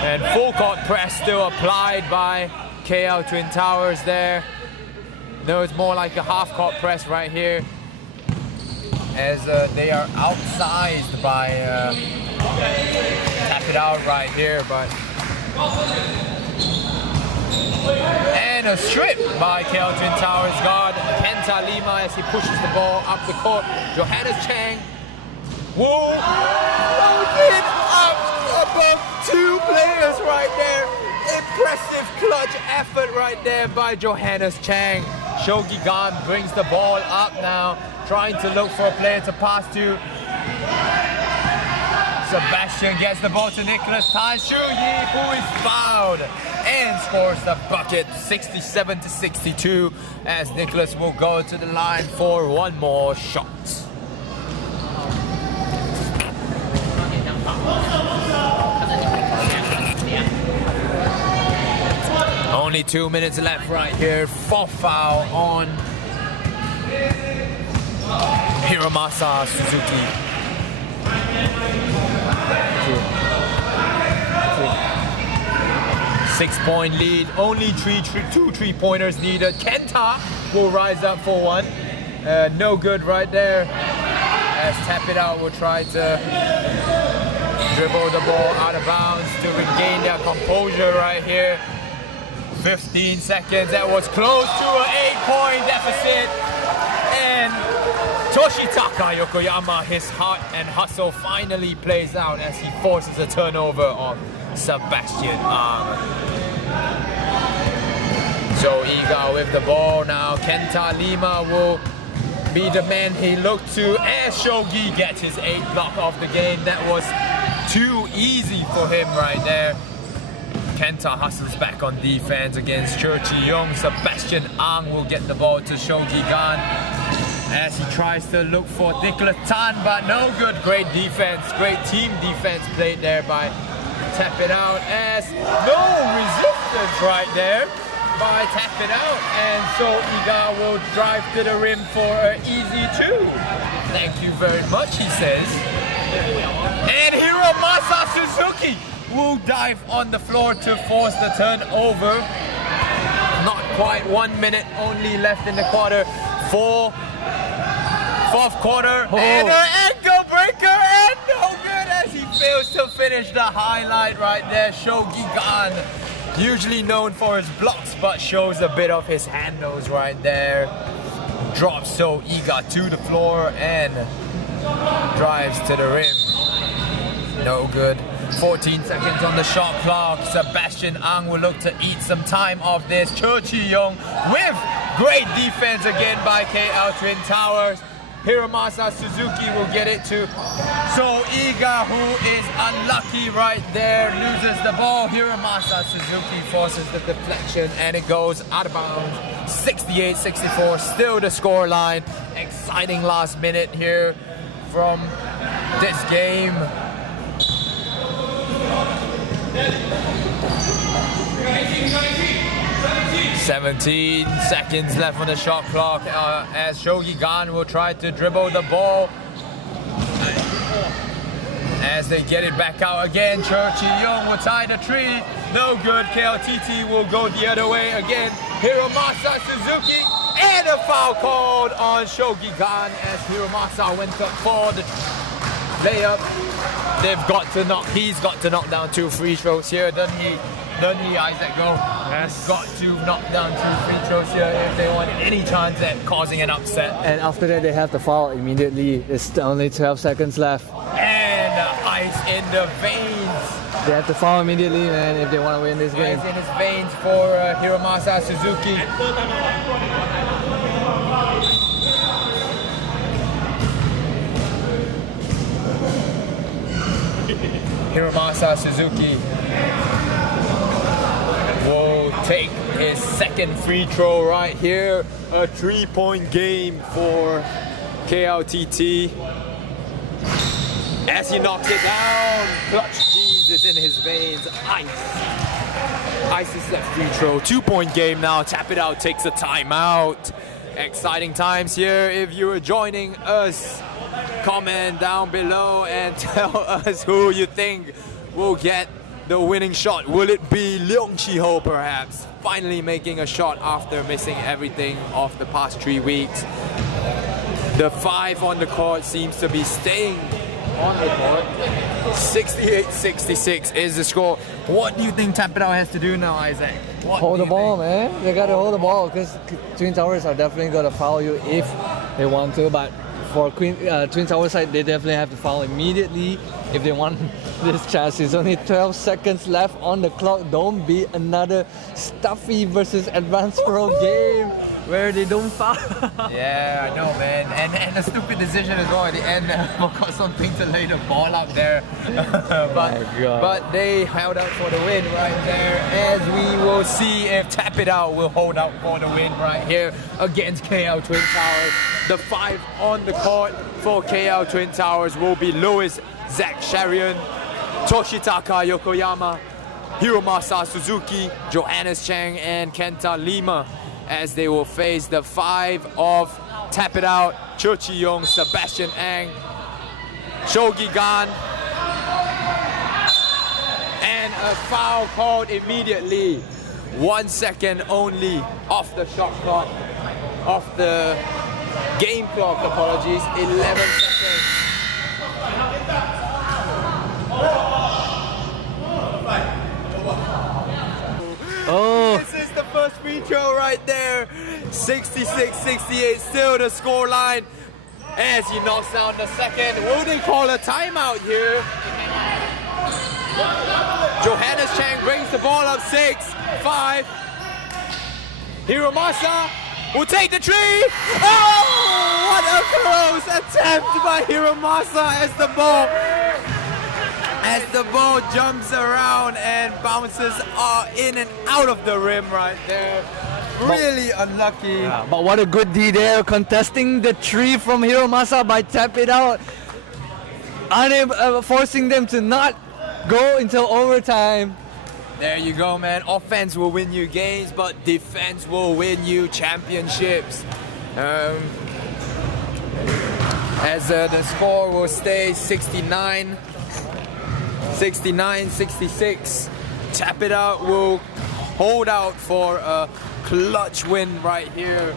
And full court press still applied by KL Twin Towers there. No, it's more like a half court press right here, as they are outsized by Tap It Out right here, but and a strip by KL Twin Towers guard Kenta Lima as he pushes the ball up the court. Johannes Chang, whoa, floated up above two players right there. Impressive clutch effort right there by Johannes Chang. Shogi Gan brings the ball up now, trying to look for a player to pass to. Sebastian gets the ball to Nicholas Tan Shu-yi, who is fouled and scores the bucket, 67-62, as Nicholas will go to the line for one more shot. Only 2 minutes left right here. Fourth foul on Hiromasa Suzuki. Six-point lead. Only two three-pointers needed. Kenta will rise up for one. No good right there. As Tap It Out will try to dribble the ball out of bounds to regain their composure right here. 15 seconds, that was close to an 8-point deficit. And Toshitaka Yokoyama, his heart and hustle finally plays out as he forces a turnover of Sebastian Ang. So Iga with the ball now. Kenta Lima will be the man he looked to as Shogi gets his 8th block of the game. That was too easy for him right there. Kenta hustles back on defense against Cho Chi-young. Sebastian Ang will get the ball to Shogi Gan as he tries to look for Nicholas Tan, but no good. Great defense, great team defense played there by Tap It Out, as no resistance right there by Tap It Out, and so Iga will drive to the rim for an easy 2. Thank you very much, he says. And Hiromasa Suzuki will dive on the floor to force the turnover. Not quite 1 minute only left in the quarter for Fourth quarter, and an ankle breaker, and no good as he fails to finish the highlight right there. Shogi Gan, usually known for his blocks, but shows a bit of his handles right there. Drops So Iga to the floor and drives to the rim. No good. 14 seconds on the shot clock. Sebastian Ang will look to eat some time off this. Cho Chi-young with great defense again by KL Twin Towers. Hiromasa Suzuki will get it to So Iga, who is unlucky right there, loses the ball. Hiromasa Suzuki forces the deflection and it goes out of bounds. 68-64, still the score line. Exciting last minute here from this game. 17 seconds left on the shot clock as Shogi Gan will try to dribble the ball. As they get it back out again, Cho Chi-young will tie the tree. No good. KLTT will go the other way again. Hiromasa Suzuki, and a foul called on Shogi Gan as Hiromasa went up for the layup. He's got to knock down 2 free throws here, doesn't he, Isaac? Go. Yes. Got to knock down 2 free throws here if they want any chance at causing an upset. And after that, they have to foul immediately. It's only 12 seconds left. And ice in the veins. They have to foul immediately, man, if they want to win this game. Ice in his veins for Hiromasa Suzuki. Hiromasa Suzuki will take his second free throw right here. A 3-point game for KLTT. As he knocks it down, clutch jeans is in his veins. Ice is that free throw. 2-point game now. Tap It Out takes a timeout. Exciting times here. If you are joining us, comment down below and tell us who you think will get the winning shot. Will it be Leong Chi-ho perhaps? Finally making a shot after missing everything of the past 3 weeks. The 5 on the court seems to be staying on the court. 68-66 is the score. What do you think Tap It Out has to do now, Isaac? Hold the ball, man. They got to hold the ball because Twin Towers are definitely going to foul you if they want to. But for Twin Towers side, they definitely have to foul immediately if they want this chance. There's only 12 seconds left on the clock. Don't be another Stuffy versus Advanced Pro game where they don't foul. Yeah, I know, man. And a stupid decision as well at the end. Forgot something to lay the ball up there. but they held out for the win right there. As we will see if Tap It Out will hold out for the win right here against KL Twin Towers. The 5 on the court for KL Twin Towers will be Louis Zach Sharian, Toshitaka Yokoyama, Hiromasa Suzuki, Johannes Chang, and Kenta Lima, as they will face the 5 of Tap It Out, Cho Chi-young, Sebastian Ang, Shogi Gan, and a foul called immediately. 1 second only off the shot clock, off the game clock, apologies, 11 seconds. Oh, This is the first free throw right there. 66-68, still the score line. As he knocks down the second. Will they call a timeout here? Johannes Chang brings the ball up 6-5. Hiromasa will take the tree. Oh, what a close attempt by Hiromasa as the ball jumps around and bounces in and out of the rim right there. Really unlucky. yeah, but what a good D there, contesting the 3 from Hiromasa by Tap It Out, forcing them to not go until overtime. There you go, man. Offense will win you games, but defense will win you championships. As the score will stay 69-66. Tap It Out will hold out for a clutch win right here.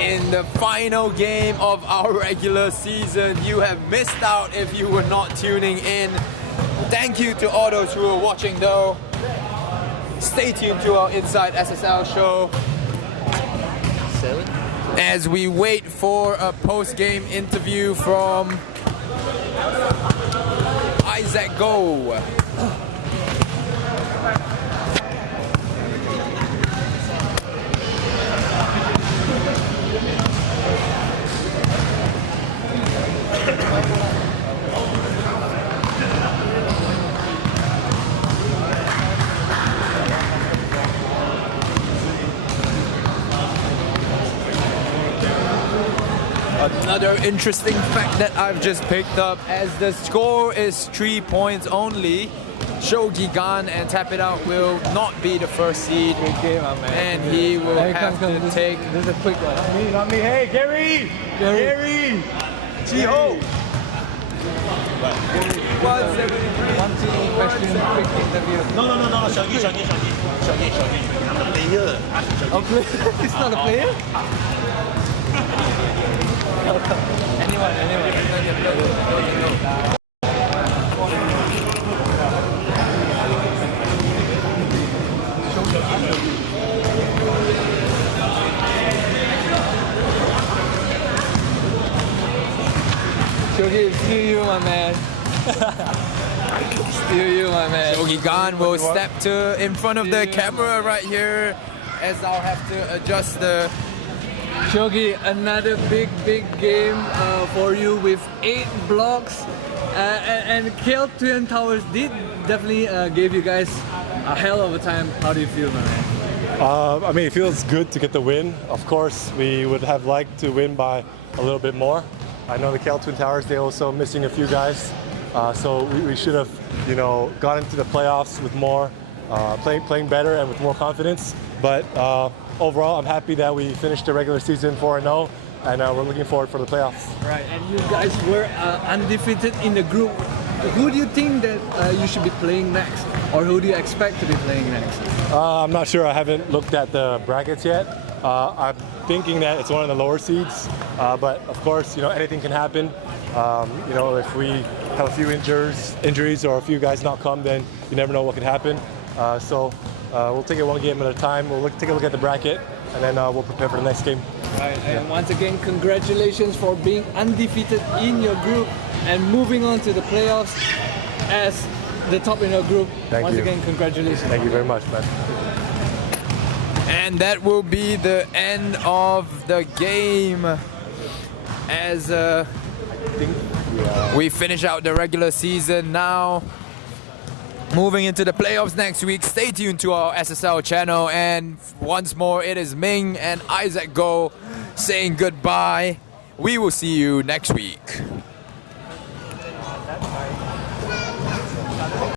in the final game of our regular season. You have missed out if you were not tuning in. Thank you to all those who are watching though. Stay tuned to our Inside SSL show as we wait for a post-game interview from Isaac Go. Another interesting fact that I've just picked up, as the score is 3 points only, Shogi Gan and Tap It Out will not be the first seed, and he will have to take. This is a quick one. Not me. Hey, Gary! Gary! Chi-ho! 173. One question, quick interview. No. Shaggy. I'm the player. Okay, it's not a player? Anyone. Shogi, still you, my man. Still you, my man. Shogi Gan will step to in front of the camera right here, as I'll have to adjust the. Shogi, another big game for you with 8 blocks, and KL Twin Towers did definitely give you guys a hell of a time. How do you feel, man? I mean, it feels good to get the win. Of course, we would have liked to win by a little bit more. I know the KL Twin Towers, they're also missing a few guys, so we should have, got into the playoffs with more, playing better and with more confidence. But overall, I'm happy that we finished the regular season 4-0, and we're looking forward for the playoffs. Right, and you guys were undefeated in the group. Who do you think that you should be playing next, or who do you expect to be playing next? I'm not sure. I haven't looked at the brackets yet. I'm thinking that it's one of the lower seeds, but of course, anything can happen. If we have a few injuries or a few guys not come, then you never know what can happen. So we'll take it one game at a time. We'll take a look at the bracket, and then we'll prepare for the next game. Right, and once again, congratulations for being undefeated in your group and moving on to the playoffs as the top in your group. Once again, congratulations. Thank you very much, man. And that will be the end of the game, as we finish out the regular season now. Moving into the playoffs next week. Stay tuned to our SSL channel, and once more it is Ming and Isaac Go saying goodbye. We will see you next week.